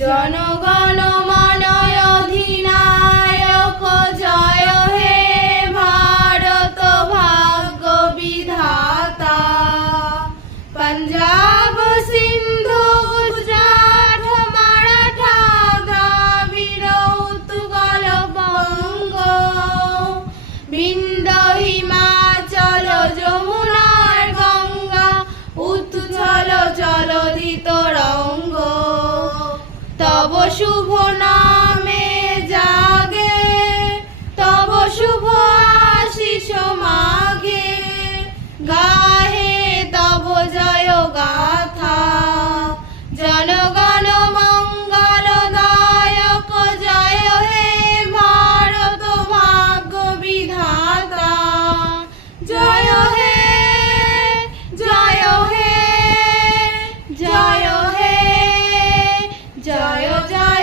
জনগণ মন অধিনায়ক জয় হে ভারত ভাগ্য বিধাতা। पंजाब सिंधु गुजरात मराठा द्राविड़ उत्कल बंग विंध्य हिमाचल যমুনার গঙ্গা উচ্ছল জলধি তরঙ্গ। তব শুভ নামে জাগে তব শুভ আশিস মাগে গাহে তব জয় গাথা। জনগণ মঙ্গল দায়ক জয় হে ভারত ভাগ্য বিধাতা। জয় হে জয় হে জয় হে জয় জয়